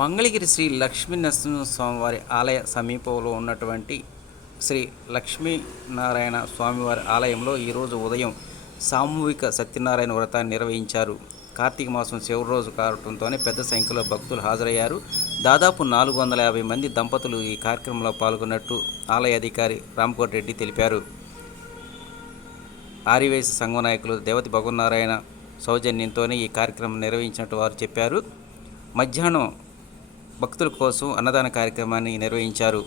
మంగళగిరి శ్రీ లక్ష్మీనరసింహస్వామివారి ఆలయ సమీపంలో ఉన్నటువంటి శ్రీ లక్ష్మీనారాయణ స్వామివారి ఆలయంలో ఈరోజు ఉదయం సామూహిక సత్యనారాయణ వ్రతాన్ని నిర్వహించారు. కార్తీక మాసం చివరి రోజు కావడంతోనే పెద్ద సంఖ్యలో భక్తులు హాజరయ్యారు. దాదాపు 450 మంది దంపతులు ఈ కార్యక్రమంలో పాల్గొన్నట్టు ఆలయ అధికారి రామకోటి రెడ్డి తెలిపారు. ఆర్యవైశ్య సంఘం నాయకులు దేవతి భగవన్నారాయణ సౌజన్యంతోనే ఈ కార్యక్రమం నిర్వహించినట్టు వారు చెప్పారు. మధ్యాహ్నం భక్తుల కోసం అన్నదాన కార్యక్రమాన్ని నిర్వహించారు.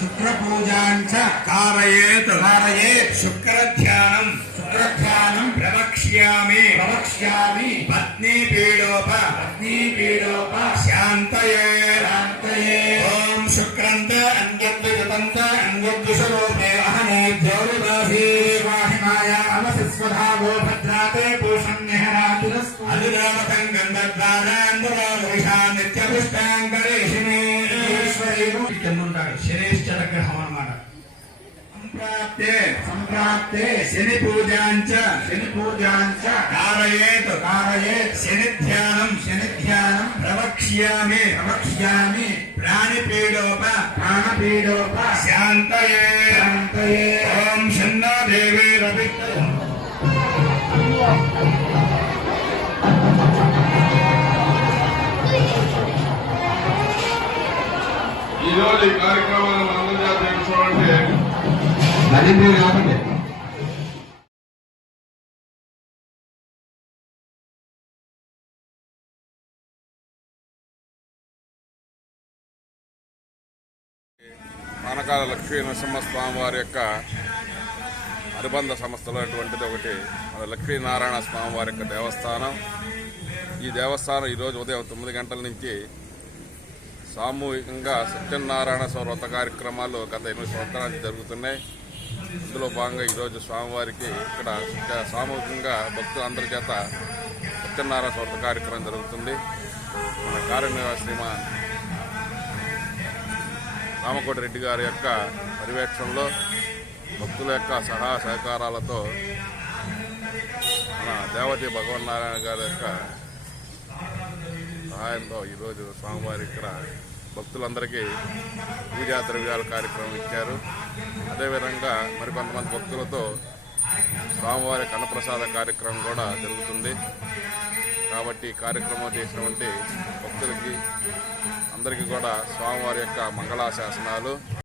शुक्र पूजांच कारयेत शुक्र ध्यानम प्रवक्ष्यामि पत्नी पीडोप शांतये ओम शुक्रंत अन्यद्विजपंत अन्यद्विषरूपे अहने द्यौरुदासी वाहिमाया अमसिस्वधावो भद्राते पूषण्यहरातिरस्तु अनुरामतं गन्धद्वारान्दुराविषा नित्यपुष्टाङ्गरेशिने शनेश्चर ग्रहम अन्नमाट संप्राप्ते शनि पूजांच कारयेत शनि ध्यानम प्रवक्ष्यामि प्राणपीडोप शांतये ओम शन्नो देवी रवि ఈ రోజు ఈ కార్యక్రమాలను అందజేయాలని చూడండి. పానకాల లక్ష్మీ నరసింహస్వామి వారి యొక్క అనుబంధ సంస్థలో అటువంటిది ఒకటి మన లక్ష్మీనారాయణ స్వామి వారి యొక్క దేవస్థానం. ఈ దేవస్థానం ఈరోజు ఉదయం 9 గంటల నుంచి సామూహికంగా సత్యనారాయణ వ్రత కార్యక్రమాలు గత 8 సంవత్సరాల నుంచి జరుగుతున్నాయి. ఇందులో భాగంగా ఈరోజు స్వామివారికి ఇక్కడ సామూహికంగా భక్తులందరి చేత సత్యనారాయణ వ్రత కార్యక్రమం జరుగుతుంది. మన కార్యనిర్వాహక శ్రీమాన్ రామకోటి రెడ్డి గారి యొక్క పర్యవేక్షణలో భక్తుల యొక్క సహకారాలతో మన దేవతి భగవన్నారాయణ గారి యొక్క సహాయంతో ఈరోజు స్వామివారి ఇక్కడ భక్తులందరికీ పూజా ద్రవ్యాల కార్యక్రమం ఇచ్చారు. అదేవిధంగా మరికొంతమంది భక్తులతో స్వామివారి అన్నప్రసాద కార్యక్రమం కూడా జరుగుతుంది. కాబట్టి కార్యక్రమం చేసినటువంటి భక్తులకి అందరికీ కూడా స్వామివారి యొక్క మంగళాశాసనాలు.